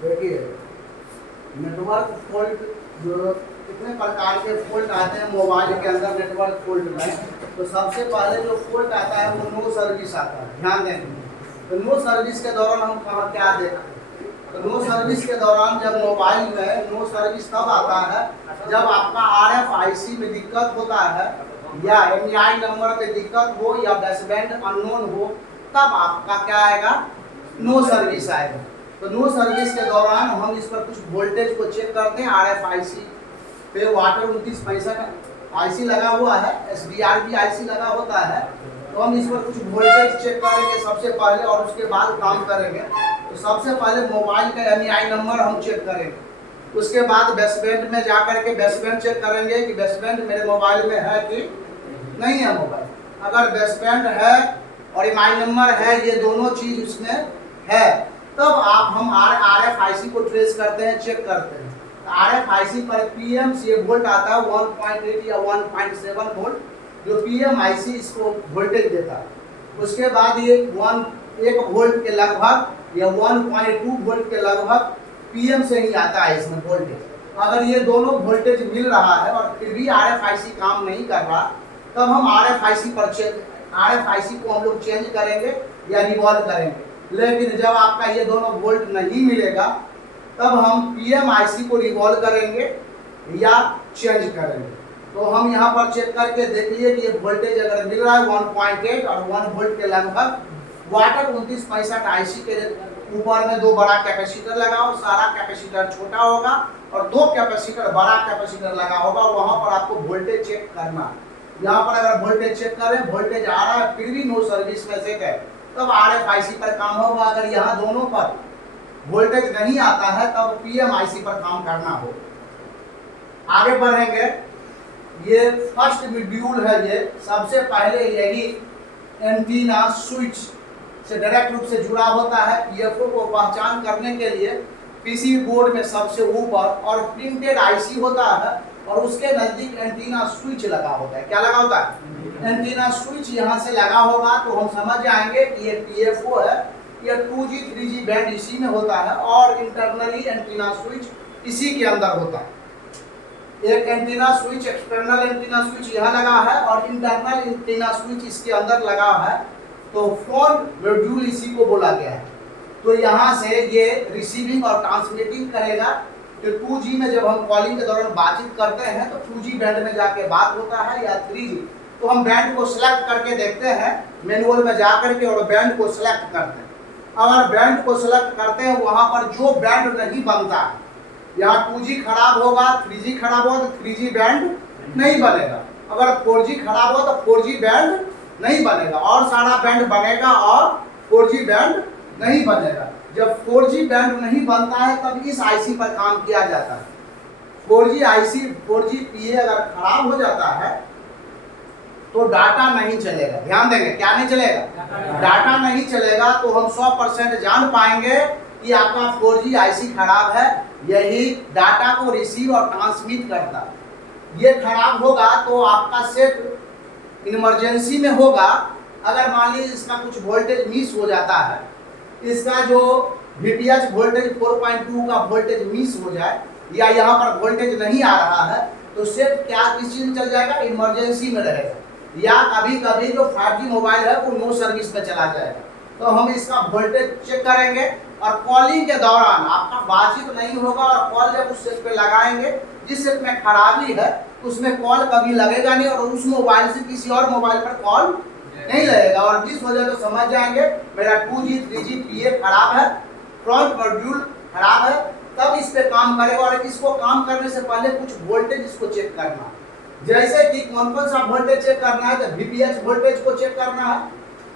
देखिए, network fault जो कितने प्रकार के फॉल्ट आते हैं मोबाइल के अंदर नेटवर्क फॉल्ट में। तो सबसे पहले जो फॉल्ट आता है वो नो सर्विस आता है, ध्यान देंगे। तो नो सर्विस के दौरान हम कहाँ क्या देखते हैं? तो नो सर्विस के दौरान जब मोबाइल में नो सर्विस तब आता है जब आपका RFIC में दिक्कत होता है या MEI नंबर में दिक्कत हो या बेसबैंड अननोन हो, तब आपका क्या आएगा? नो सर्विस आएगा। तो नो सर्विस के दौरान हम इस पर कुछ वोल्टेज को चेक करते हैं। RFIC पे वाटर 2965 IC लगा हुआ है, SBRB IC लगा होता है। तो हम इस पर कुछ वोल्टेज चेक करेंगे सबसे पहले और उसके बाद काम करेंगे। तो सबसे पहले मोबाइल का MEI नंबर हम चेक करेंगे। उसके बाद बेसबैंड में जाकर के बेसबैंड चेक करेंगे कि बेसबैंड मेरे मोबाइल में है कि नहीं है मोबाइल। अगर बेसबैंड है और MEI नंबर है, ये दोनों चीज उसमें है, तब हम RFIC को ट्रेस करते हैं, चेक करते हैं। RFIC पर PMC वोल्ट आता है 1.8 या 1.7 वोल्ट, जो PMIC इसको वोल्टेज देता है। उसके बाद ये 1 वोल्ट के लगभग या 1.2 वोल्ट के लगभग PM से ही आता है इसमें वोल्टेज। अगर ये दोनों वोल्टेज मिल रहा है और फिर भी RFIC काम नहीं कर रहा, तब हम RFIC को हम लोग चेंज करेंगे या रिवॉल्व करेंगे। लेकिन जब आपका ये दोनों वोल्ट नहीं मिलेगा, तब हम PMIC को रिवॉल्व करेंगे या चेंज करेंगे। तो हम यहाँ पर चेक करके देख लिए कि ये वोल्टेज अगर मिल रहा है 1.8 और 1 वोल्ट के लगभग, वाटर 2965 IC के ऊपर में 2 बड़ा कैपेसिटर लगाओ, सारा कैपेसिटर छोटा होगा और 2 कैपेसिटर बड़ा कैपेसिटर लगा होगा, वहां पर आपको वोल्टेज चेक करना। यहाँ पर अगर वोल्टेज चेक करें, वोल्टेज आ रहा है फिर भी नो सर्विस में से है, तब RFIC पर काम होगा। अगर यहाँ दोनों पर वोल्टेज नहीं आता है, तब PMIC पर काम करना हो। आगे बढ़ेंगे। ये फर्स्ट मॉड्यूल है। ये सबसे पहले यही एंटीना स्विच से डायरेक्ट रूप से जुड़ा होता है। PFO को पहचान करने के लिए PC बोर्ड में सबसे ऊपर और प्रिंटेड IC होता है और उसके नजदीक एंटीना स्विच लगा होता है। क्या लगा होता है? एंटीना स्विच यहाँ से लगा होगा तो हम समझ जाएंगे कि ये PFO है। ये 2G 3G बैंड इसी में होता है और इंटरनली एंटीना स्विच इसी के अंदर होता है। एक antenna switch, external antenna switch यहाँ लगा है और इंटरनल एंटीना स्विच इसके अंदर लगा है। तो फोन मॉड्यूल इसी को बोला गया है। तो यहाँ से ये रिसीविंग और ट्रांसमिटिंग करेगा। तो 2G में जब हम कॉलिंग के दौरान बातचीत करते हैं तो 2G बैंड में जाके बात होता है या 3G। तो हम बैंड को सिलेक्ट करके देखते हैं, मैनुअल में जा करके और बैंड को सिलेक्ट करते हैं। अगर बैंड को सिलेक्ट करते हैं, वहां पर जो बैंड नहीं बनता है, यहाँ 2G खराब होगा, 3G खराब होगा तो 3G बैंड नहीं बनेगा। अगर 4G खराब हो तो 4G बैंड नहीं बनेगा और सारा बैंड बनेगा और 4G बैंड नहीं बनेगा। जब 4G बैंड नहीं बनता है तब इस IC पर काम किया जाता है। 4G IC 4G PA अगर खराब हो जाता है तो डाटा नहीं चलेगा। ध्यान देंगे, क्या नहीं चलेगा? डाटा नहीं चलेगा। तो हम 100% जान पाएंगे कि आपका 4G IC खराब है। यही डाटा को रिसीव और ट्रांसमिट करता है। ये खराब होगा तो आपका सेट इमरजेंसी में होगा। अगर मान लीजिए इसका कुछ वोल्टेज मिस हो जाता है, इसका जो VTH वोल्टेज 4.2 का वोल्टेज मिस हो जाए या यहाँ पर वोल्टेज नहीं आ रहा है, तो सेट क्या किस चीज में चल जाएगा? इमरजेंसी में रहेगा। या कभी कभी जो 5G मोबाइल है वो नो सर्विस पे चला जाएगा। तो हम इसका वोल्टेज चेक करेंगे और कॉलिंग के दौरान आपका बातचीत नहीं होगा और कॉल जब उस सेट पे लगाएंगे, जिस सेट में खराबी है उसमें कॉल कभी लगेगा नहीं और उस मोबाइल से किसी और मोबाइल पर कॉल नहीं लगेगा। और जिस वजह तो समझ जाएंगे मेरा 2G 3G PA खराब है, फ्रंट मॉड्यूल खराब है, तब इस पे काम करेगा। और इसको काम करने से पहले कुछ वोल्टेज इसको चेक करना, जैसे कि कौन कौन सा वोल्टेज चेक करना है। तो VTH वोल्टेज को चेक करना है,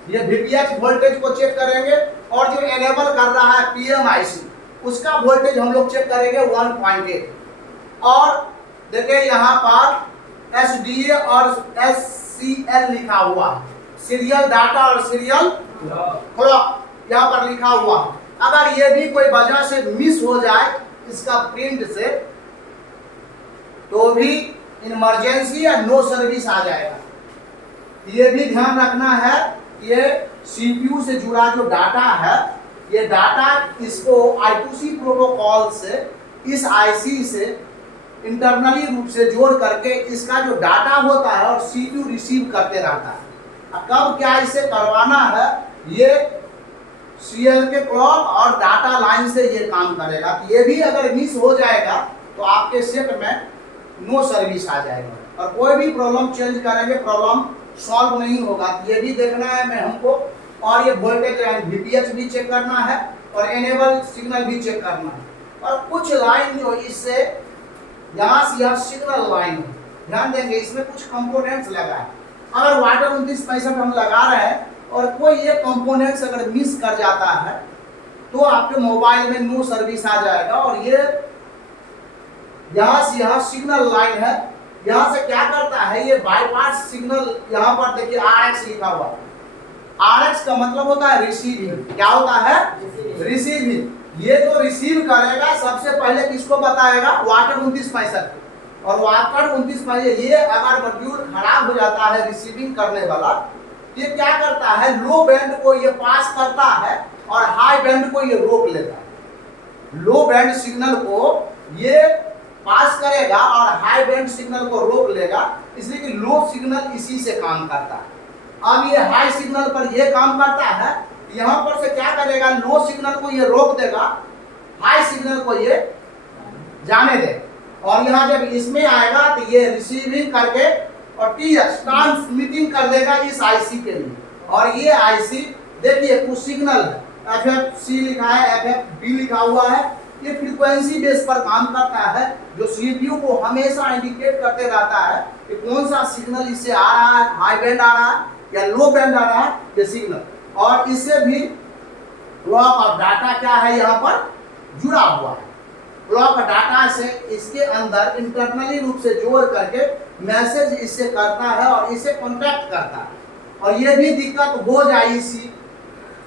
ये VTH वोल्टेज को चेक करेंगे। और जो एनेबल कर रहा है PMIC उसका वोल्टेज हम लोग चेक करेंगे 1.8। और देखिए यहाँ पर SDA और SCL लिखा हुआ है, सीरियल डाटा और सीरियल क्लॉक यहाँ पर लिखा हुआ है। अगर ये भी कोई वजह से मिस हो जाए इसका प्रिंट से, तो भी इमरजेंसी या नो सर्विस आ जाएगा। ये भी ध्यान रखना है, ये CPU से जुड़ा जो डाटा है ये डाटा इसको I2C प्रोटोकॉल से इस आईसी से इंटरनली रूप से जोड़ करके इसका जो डाटा होता है और CPU रिसीव करते रहता है। कब क्या इसे करवाना है, ये CL के क्लॉक और डाटा लाइन से ये काम करेगा। तो ये भी अगर मिस हो जाएगा तो आपके सेट में नो सर्विस आ जाएगा और कोई भी प्रॉब्लम चेंज करेंगे प्रॉब्लम सॉल्व नहीं होगा। तो ये भी देखना है मैं हमको, और ये वोल्टेज लाइन VPH भी चेक करना है और एनेबल सिग्नल भी चेक करना है। और कुछ लाइन जो इससे यहाँ से यहाँ सिग्नल लाइन है, ध्यान देंगे इसमें कुछ कंपोनेंट्स लगा है। अगर वाटर 2965 हम लगा रहे हैं और कोई ये कंपोनेंट्स अगर मिस कर जाता है तो आपके मोबाइल में नो सर्विस आ जाएगा। और ये यहाँ से यहाँ सिग्नल लाइन है, यहाँ से क्या करता है ये बाईपास सिग्नल, यहाँ पर देखिए RX लिखा हुआ है। RX का मतलब होता है रिसीविंग। क्या होता है? रिसीविंग। ये जो रिसीव करेगा सबसे पहले किसको बताएगा? वाटर 2965। और वाटर 2965 ये अगर मॉड्यूल खराब हो जाता है रिसीविंग करने वाला, ये क्या करता है लो बैंड को ये पास करता है और हाई बैंड को ये रोक लेता है। लो बैंड सिग्नल को ये पास करेगा और हाई बैंड सिग्नल को रोक लेगा, इसलिए कि लो सिग्नल इसी से काम करता है। अब ये हाई सिग्नल पर ये काम करता है, यहाँ पर से क्या करेगा लो सिग्नल को ये रोक देगा, हाई सिग्नल को ये जाने देगा। और यहाँ जब इसमें आएगा तो ये रिसीविंग करके और ट्रांसमिटिंग कर देगा इस आईसी के लिए। और ये आईसी देखिए कुछ सिग्नल है, FFC लिखा है, FFB लिखा हुआ है, ये फ्रीक्वेंसी बेस पर काम करता है जो CPU को हमेशा इंडिकेट करते रहता है कि कौन सा सिग्नल इससे आ रहा है, हाई बैंड आ रहा है या लो बैंड आ रहा है ये सिग्नल। और इससे भी क्लॉक और डाटा क्या है यहाँ पर जुड़ा हुआ है। क्लॉक और डाटा से इसके अंदर इंटरनली रूप से जोड़ करके मैसेज इससे करता है और इसे कॉन्टैक्ट करता है। और ये भी दिक्कत हो जाए इसी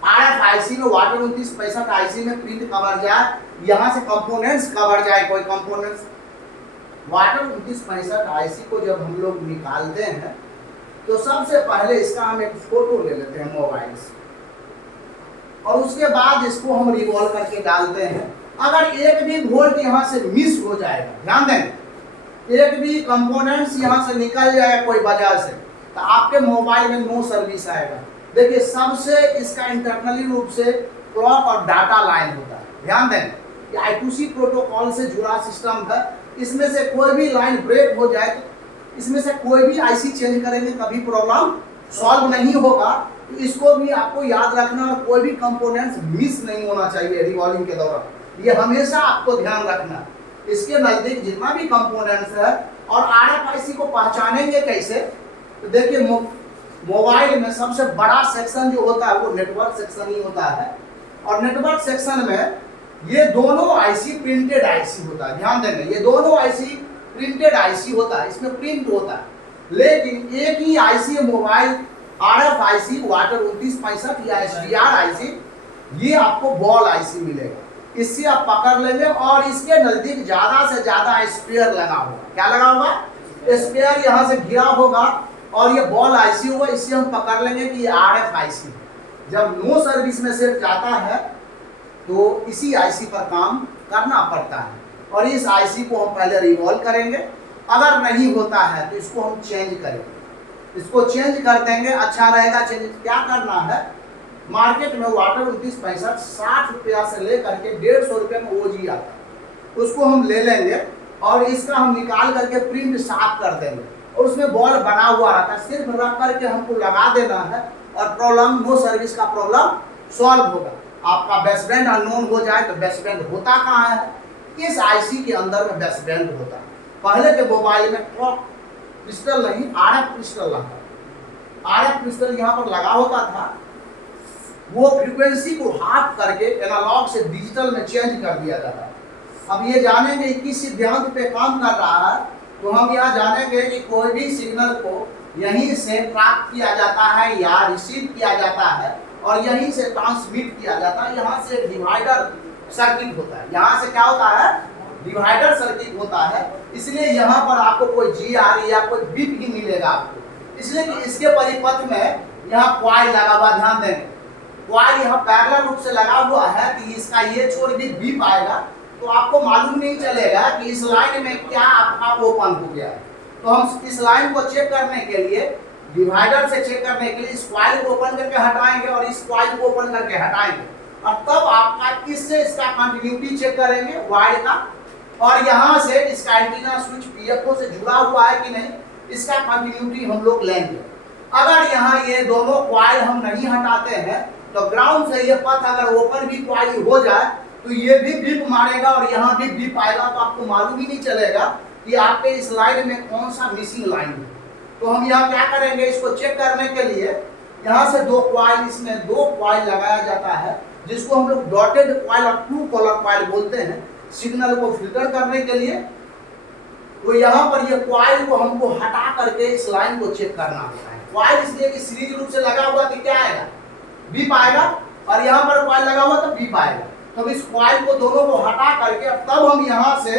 RFIC में, वाटर 2965 आईसी में प्रिंट कवर जाए, यहाँ से कंपोनेंट्स कवर जाए, कोई कंपोनेंट्स वाटर 2965 आईसी को जब हम लोग निकालते हैं तो सबसे पहले इसका हम एक फोटो ले लेते हैं मोबाइल से और उसके बाद इसको हम रिवॉल्व करके डालते हैं। अगर एक भी वोल्ट यहाँ से मिस हो जाएगा, ध्यान दें, एक भी कंपोनेंट्स यहाँ से निकल जाए कोई वजह से, तो आपके मोबाइल में नो सर्विस आएगा। देखिए सबसे इसका इंटरनली रूप से क्लॉक और डाटा लाइन होता है। ध्यान दें कि I2C प्रोटोकॉल से जुड़ा सिस्टम है, इसमें से कोई भी लाइन ब्रेक हो जाए तो इसमें से कोई भी आईसी चेंज करेंगे कभी प्रॉब्लम सॉल्व नहीं होगा। तो इसको भी आपको याद रखना और कोई भी कंपोनेंट्स मिस नहीं होना चाहिए रिवॉल्विंग के दौरान, ये हमेशा आपको ध्यान रखना। इसके नज़दीक जितना भी कंपोनेंट्स है और RFIC को पहचानेंगे कैसे, तो देखिए मोबाइल में सबसे बड़ा सेक्शन जो होता है वो नेटवर्क सेक्शन ही होता है। और नेटवर्क सेक्शन में ये दोनों आईसी प्रिंटेड आईसी होता है। ध्यान देंगे ये दोनों आईसी प्रिंटेड आईसी होता है, इसमें प्रिंट होता है। लेकिन एक ही आईसी मोबाइल RFIC वाटर 2965 या SDR आईसी, ये आपको बॉल आईसी मिलेगा। इससे आप पकड़ लेंगे और इसके नजदीक ज्यादा से ज्यादा स्पेयर लगा होगा। क्या लगा होगा? स्पेयर यहाँ से घिरा होगा और ये बॉल आईसी होगा, इससे हम पकड़ लेंगे कि ये RFIC। जब नो सर्विस में से जाता है तो इसी आईसी पर काम करना पड़ता है और इस आईसी को हम पहले रिवॉल्व करेंगे। अगर नहीं होता है तो इसको हम चेंज करेंगे, इसको चेंज कर देंगे, अच्छा रहेगा। चेंज क्या करना है, मार्केट में वाटर 2965 60 रुपया से लेकर के 150 रुपये में OG आता है, उसको हम ले लेंगे और इसका हम निकाल करके प्रिंट साफ कर देंगे और उसमें बॉल बना हुआ रहता है, सिर्फ रख करके हमको लगा देना है और प्रॉब्लम नो सर्विस का प्रॉब्लम सॉल्व होगा। आपका बेसबैंड अननोन हो जाए तो बेसबैंड होता कहाँ है? इस आईसी के अंदर में बेसबैंड होता है। पहले के मोबाइल में क्लॉक क्रिस्टल नहीं, RF क्रिस्टल लगता। RF क्रिस्टल यहाँ पर लगा होता था, वो फ्रीक्वेंसी को हाफ करके एनालॉग से डिजिटल में चेंज कर दिया जाता है। अब ये जानेंगे किस सिद्धांत पे काम कर रहा है, तो हम यहाँ जानेंगे कि कोई भी सिग्नल को यहीं से प्राप्त किया जाता है या रिसीव किया जाता है और यहीं से ट्रांसमिट किया जाता है। यहाँ से डिवाइडर सर्किट होता है, यहाँ से क्या होता है? डिवाइडर सर्किट होता है। इसलिए यहाँ पर आपको कोई GR या कोई बिट ही मिलेगा आपको, इसलिए कि इसके परिपथ में यहाँ कॉइल लगा हुआ, ध्यान देंगे कॉइल यहाँ पैरेलल रूप से लगा हुआ है कि इसका ये छोर भी बीप आएगा, तो आपको मालूम नहीं चलेगा कि इस लाइन में क्या आपका ओपन हो गया है। तो हम इस लाइन को चेक करने के लिए, डिवाइडर से चेक करने के लिए इस कॉइल को ओपन करके हटाएंगे और इस कॉइल को ओपन करके हटाएंगे, और तब आपका किससे इसका कंटिन्यूटी चेक करेंगे, वायर का, और यहाँ से इसका एंटीना स्विच पीएफओ से जुड़ा हुआ है कि नहीं, इसका कंटिन्यूटी हम लोग लेंगे। अगर यहाँ ये दोनों कॉइल हम नहीं हटाते हैं तो ग्राउंड से ये पथ अगर ओपन भी कॉइल हो जाए तो ये भी बीप मारेगा और यहाँ भी बीप आएगा, तो आपको मालूम ही नहीं चलेगा कि आपके इस लाइन में कौन सा मिसिंग लाइन है। तो हम यहाँ क्या करेंगे, इसको चेक करने के लिए यहाँ से दो कॉइल, इसमें दो कॉइल लगाया जाता है जिसको हम लोग डॉटेड कॉइल और ट्रू कॉलर कॉइल बोलते हैं, सिग्नल को फिल्टर करने के लिए। तो यहाँ पर ये कॉइल को हमको हटा करके इस लाइन को चेक करना होता है। कॉइल इसलिए कि सीरीज रूप से लगा हुआ तो क्या आएगा, बीप आएगा, और यहाँ पर कॉइल लगा हुआ तो बीप आएगा। तो इस कॉइल को दोनों को हटा करके तब हम यहाँ से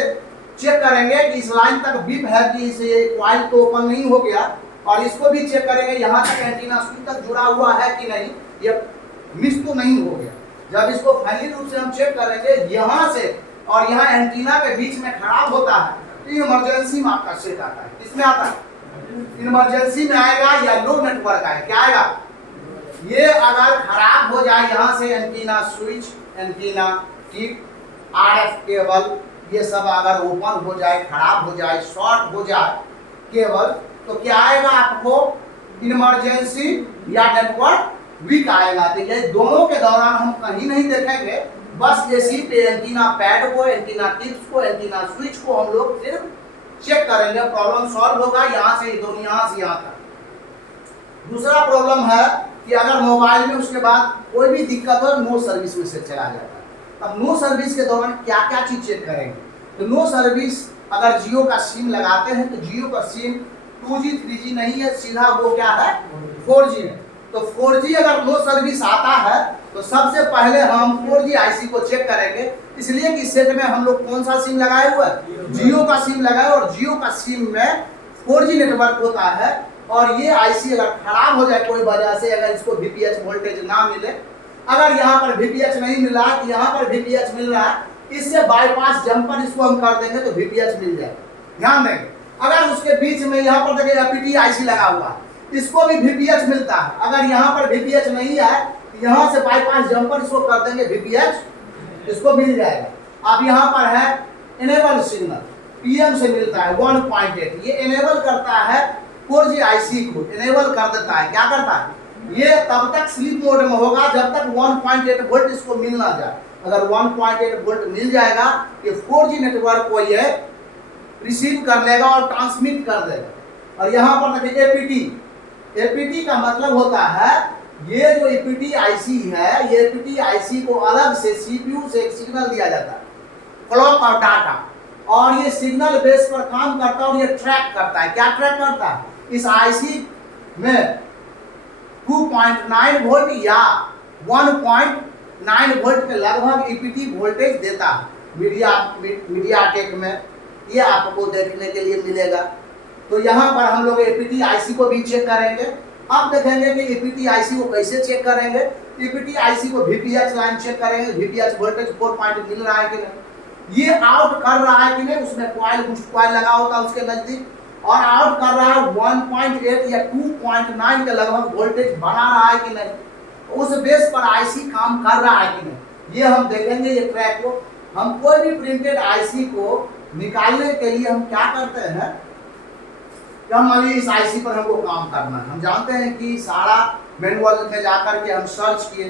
चेक करेंगे कि इस लाइन तक बीप है कि इस कॉइल तो ओपन नहीं हो गया, और इसको भी चेक करेंगे यहाँ तक एंटीना स्विच तक जुड़ा हुआ है कि नहीं, ये मिस तो नहीं हो गया। जब इसको फाइनली रूप से हम चेक करेंगे यहाँ से और यहाँ एंटीना के बीच में खराब होता है तो इमरजेंसी में आपका सेट आता है। किसमें आता है, इमरजेंसी में आएगा या लो नेटवर्क आएगा, क्या आएगा, ये अगर खराब हो जाए यहाँ से antenna switch, antenna tip, RF cable, ये सब अगर ओपन हो जाए, खराब हो जाए, शॉर्ट हो जाए केबल, तो क्या आएगा आपको, इमरजेंसी या नेटवर्क वीक आएगा। तो ये दोनों के दौरान हम कहीं नहीं देखेंगे, बस एसी पे एंटीना पैड को, एंटीना टिप्स को, एंटीना स्विच को हम लोग सिर्फ चेक करेंगे, प्रॉब्लम सॉल्व होगा यहाँ से दोनों, यहाँ से यहाँ तक। दूसरा प्रॉब्लम है कि अगर मोबाइल में उसके बाद कोई भी दिक्कत हो, नो सर्विस में से चला जाता है। अब नो सर्विस के दौरान क्या क्या चीज चेक करेंगे, तो नो सर्विस अगर जियो का सिम लगाते हैं तो जियो का सिम 2G 3G नहीं है, सीधा वो क्या है 4G है। तो 4G अगर नो सर्विस आता है तो सबसे पहले हम 4G आईसी को चेक करेंगे, इसलिए कि सेट में हम लोग कौन सा सिम लगाए हुआ है, जियो का सिम लगाए, और जियो का सिम में 4G नेटवर्क होता है। और ये आईसी अगर खराब हो जाए कोई वजह से, अगर इसको VPH वोल्टेज ना मिले, अगर यहाँ पर VPH नहीं मिल रहा है, यहाँ पर VPH मिल रहा है, इससे बाईपास जंपर इसको हम कर देंगे तो VPH मिल जाएगा। ध्यान देंगे, अगर उसके बीच में यहाँ पर देखिए APT आईसी लगा हुआ है, इसको भी VPH मिलता है। अगर यहाँ पर VPH नहीं है, यहाँ से बाईपास जंपर इसको कर देंगे, VPH इसको मिल जाएगा। अब यहाँ पर है इनेबल सिग्नल, PM से मिलता है 1.8, ये इनेबल करता है 4G आईसी को, इनेबल कर देता है। क्या करता है, ये तब तक स्लीप मोड में होगा जब तक 1.8 वोल्ट इसको मिल ना जाए। अगर 1.8 वोल्ट मिल जाएगा, ये 4G नेटवर्क को ये रिसीव कर लेगा और ट्रांसमिट कर देगा। और यहाँ पर देखिए APT का मतलब होता है, ये जो APT आईसी है, ये APT आईसी को अलग से CPU से एक सिग्नल दिया जाता है, क्लॉक और डाटा, और ये सिग्नल बेस पर काम करता है और ये ट्रैक करता है। क्या ट्रैक करता है, इस आईसी में 2.9 वोल्ट या 1.9 वोल्ट के लगभग EPT वोल्टेज देता है। मीडियाटेक में ये आपको देखने के लिए मिलेगा। तो यहाँ पर हम लोग APT आईसी को भी चेक करेंगे। अब देखेंगे कि APT आईसी को कैसे चेक करेंगे। APT आईसी को VPH लाइन चेक करेंगे, VPH वोल्टेज 4 पॉइंट मिल रहा है कि नहीं, ये आउट कर रहा है कि नहीं, उसमें कॉइल बूस्ट कॉइल लगा होता है उसके नजदीक, और आउट कर रहा है 1.8 या 2.9 के लगभग वोल्टेज बना रहा है कि नहीं, उस बेस पर आईसी काम कर रहा है कि नहीं, ये हम देखेंगे। ये ट्रैक को हम कोई भी प्रिंटेड आईसी को निकालने के लिए हम क्या करते हैं, क्या मान लीजिए इस आईसी पर हमको काम करना है, हम जानते हैं कि सारा मैनुअल में जाकर के हम सर्च किए,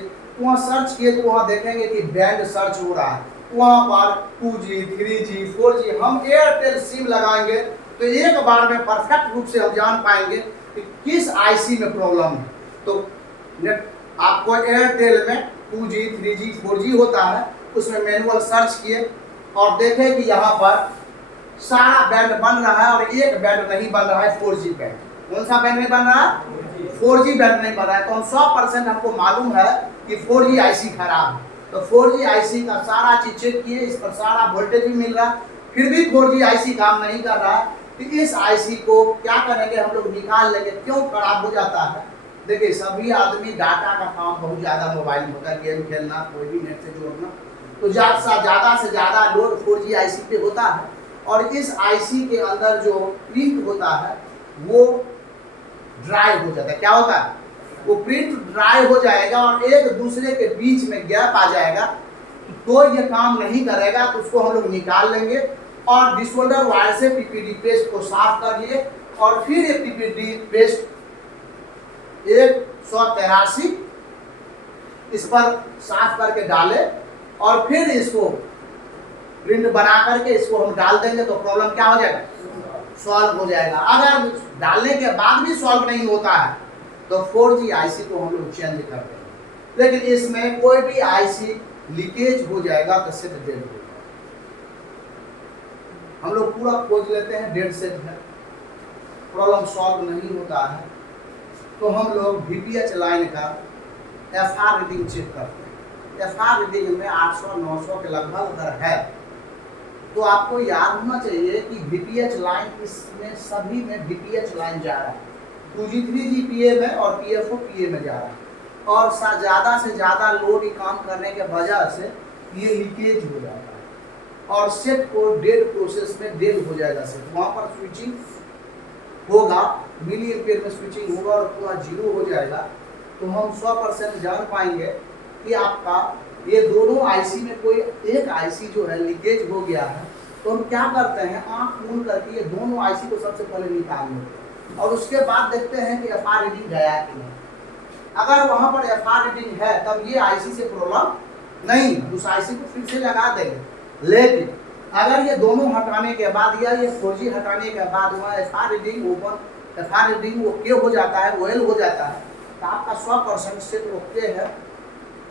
तो वहाँ देखेंगे कि बैंड सर्च हो रहा है, वहाँ पर 2G 3G 4G हम एयरटेल सिम लगाएंगे तो एक बार में परफेक्ट रूप से हम जान पाएंगे कि किस आईसी में प्रॉब्लम है। तो आपको एयरटेल में 2G 3G 4G होता है, उसमें मैनुअल सर्च किए और देखें कि यहाँ पर सारा बैंड बन रहा है और एक बैंड नहीं बन रहा है 4G बैंड। कौन सा बैंड नहीं बन रहा है, 4G बैंड नहीं बन रहा है। तो हम 100% हमको मालूम है कि 4G आईसी खराब है। तो 4G आईसी का सारा चीज चेक किए, इस पर सारा वोल्टेज भी मिल रहा है, फिर भी 4G आईसी काम नहीं कर रहा है। तो इस आईसी को क्या करेंगे, हम लोग निकाल लेंगे। क्यों खराब हो जाता है, देखिए सभी आदमी डाटा का काम बहुत ज़्यादा मोबाइल में होता है, गेम खेलना, कोई भी नेट से जोड़ना, तो ज़्यादा से ज़्यादा लोड 4G आईसी पे होता है। और इस आईसी के अंदर जो प्रिंट होता है वो ड्राई हो जाता है। क्या होता है? वो प्रिंट ड्राई हो जाएगा और एक दूसरे के बीच में गैप आ जाएगा, तो ये काम नहीं करेगा, तो उसको हम लोग निकाल लेंगे और डिसोल्डर वायर से पीपीडी पेस्ट को साफ कर लिए और फिर ये पीपीडी पेस्ट 183 इस पर साफ करके डाले और फिर इसको प्रिंट बना करके इसको हम डाल देंगे, तो प्रॉब्लम क्या हो जाएगा? सॉल्व हो जाएगा। अगर डालने के बाद भी सॉल्व नहीं होता है तो 4G आईसी को हम लोग चेंज कर देंगे। लेकिन इसमें कोई भी आईसी लीकेज हो जाएगा तो सेट डेड हो जाएगा। हम लोग पूरा खोज लेते हैं, डेड सेट है, प्रॉब्लम सॉल्व नहीं होता है, तो हम लोग VPH लाइन का FR रीडिंग चेक करते हैं। FR रीडिंग में 800-900 के लगभग अगर है तो आपको याद होना चाहिए कि VPH लाइन, इसमें सभी में VPH लाइन जा रहा है, 2G 3G PA में और PFO PA में जा रहा है, और ज़्यादा से ज़्यादा लोड काम करने के वजह से ये लीकेज हो जाता है और सेट को डेड प्रोसेस में डेड हो जाएगा। सेट वहाँ पर स्विचिंग होगा, मिली एम्पियर में स्विचिंग होगा और पूरा जीरो हो जाएगा। तो हम 100% जान पाएंगे कि आपका ये दोनों आईसी में कोई एक आईसी जो है लीकेज हो गया है। तो हम क्या करते हैं, आँख मूंद करके ये दोनों आईसी को सबसे पहले निकाल लेते हैं और उसके बाद देखते हैं कि FR रीडिंग गया कि नहीं। अगर वहाँ पर FR रीडिंग है तब ये आईसी से प्रॉब्लम नहीं, उस आईसी को फिर से लगा देंगे। लेकिन अगर ये दोनों हटाने के बाद या ये 4G हटाने के बाद वहाँ FR रीडिंग ओके हो जाता है, OL हो जाता है, तो आपका 100% सेट ओके है।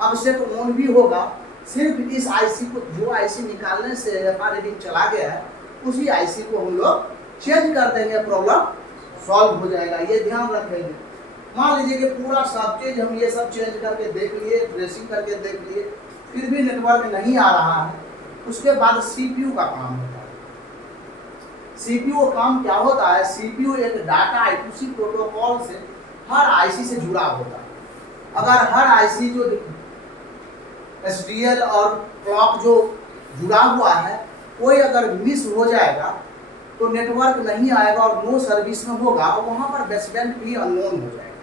अब सेट ऑन भी होगा, सिर्फ इस आईसी को, जो आईसी निकालने से FR रीडिंग चला गया है उसी आईसी को हम लोग चेंज कर देंगे, प्रॉब्लम सॉल्व हो जाएगा। ये ध्यान रखेंगे। मान लीजिए कि पूरा सब चीज हम ये सब चेंज करके देख लिए, ट्रेसिंग करके देख लिए, फिर भी नेटवर्क नहीं आ रहा है, उसके बाद CPU का काम होता है। CPU का काम क्या होता है? CPU एक डाटा I2C प्रोटोकॉल से हर आईसी से जुड़ा होता है। अगर हर आईसी जो SDL और क्लॉक जो जुड़ा हुआ है, कोई अगर मिस हो जाएगा तो नेटवर्क नहीं आएगा और नो सर्विस में होगा और वहाँ पर बेसबैंड भी अननोन हो जाएगा।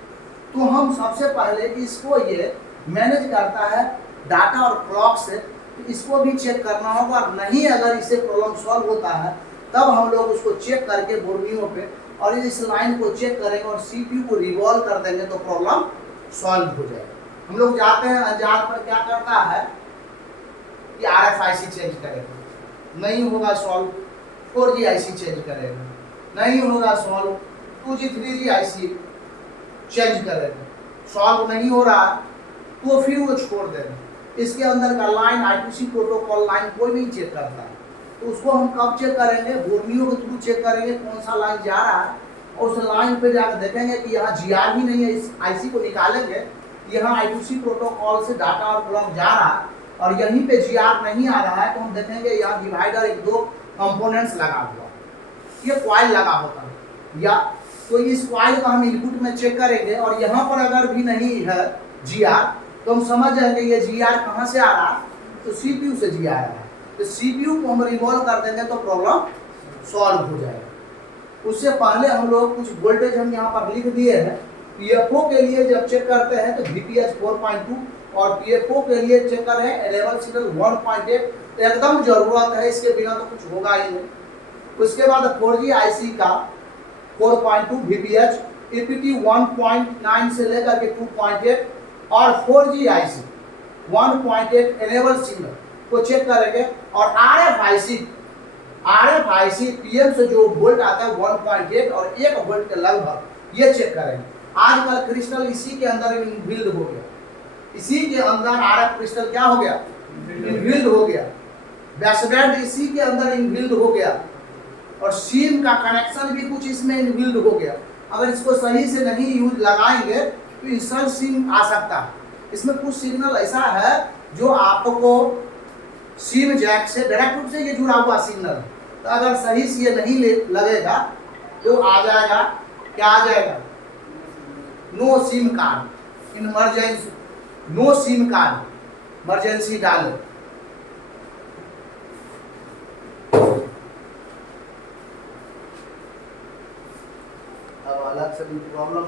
तो हम सबसे पहले इसको, ये मैनेज करता है डाटा और क्लॉक से, तो इसको भी चेक करना होगा। नहीं अगर इससे प्रॉब्लम सॉल्व होता है तब हम लोग उसको चेक करके बोर्नियो पे और इस लाइन को चेक करेंगे और CPU को रिवॉल्व कर देंगे तो प्रॉब्लम सॉल्व हो जाएगा। हम लोग जाते हैं अनजान पर, क्या करता है कि RFIC चेंज करेगा, नहीं होगा सॉल्व, 4G IC चेंज करेगा, नहीं होगा solve, 2G 3G IC change करेगा, सॉल्व नहीं हो रहा तो फिर वो छोड़ देगा। इसके अंदर का लाइन I2C प्रोटोकॉल लाइन कोई नहीं चेक करता है, तो उसको हम कब चेक करेंगे? बोर्नियो के थ्रू चेक करेंगे कौन सा लाइन जा रहा है और उस लाइन पे जाकर देखेंगे कि यहाँ GR ही नहीं है, इस आईसी को निकालेंगे, यहाँ I2C प्रोटोकॉल से डाटा और क्लॉक जा रहा है और यहीं पे GR नहीं आ रहा है, तो हम देखेंगे यहाँ डिवाइडर 1-2 कंपोनेंट्स लगा हुआ, ये कॉइल लगा होता है, या तो इस कॉइल का हम इनपुट में चेक करेंगे और यहाँ पर अगर भी नहीं है GR तो हम समझ जाएंगे ये GR कहाँ से आ रहा है, तो CPU से GR आ रहा है, तो CPU को हम रिवॉल्व कर देंगे तो प्रॉब्लम सॉल्व हो जाएगा। उससे पहले हम लोग कुछ वोल्टेज हम यहाँ पर लिख दिए हैं। PFO के लिए जब चेक करते हैं तो VPH 4.2 और PFO के लिए चेक कर रहे हैं एनेबल सिग्नल 1.8, एकदम जरूरत है, इसके बिना तो कुछ होगा ही नहीं। उसके बाद 4G IC का 4.2 VPH, EPT 1.9 से लेकर के 2.8 और 4G IC 1.8 एनेबल सिग्नल को चेक करेंगे और RFIC PM से जो वोल्ट आता है 1.8 और 1 वोल्ट के लगभग, ये चेक करेंगे। आजकल क्रिस्टल इसी के अंदर इनबिल्ड हो गया, इसी के अंदर RF क्रिस्टल क्या हो गया? इनबिल्ड हो गया। बेसबैंड इसी के अंदर इनबिल्ड हो गया और सिम का कनेक्शन भी कुछ इसमें इनबिल्ड हो गया। अगर इसको सही से नहीं यूज लगाएंगे तो इंसर्ट सिम आ सकता है। इसमें कुछ सिग्नल ऐसा है जो आपको सिम जैक से डायरेक्ट रूप से ये जुड़ा हुआ सिग्नल, तो अगर सही से ये नहीं लगेगा तो आ जाएगा, क्या आ जाएगा? No SIM card, emergency, no SIM card, emergency डालें। अब अलग से भी प्रॉब्लम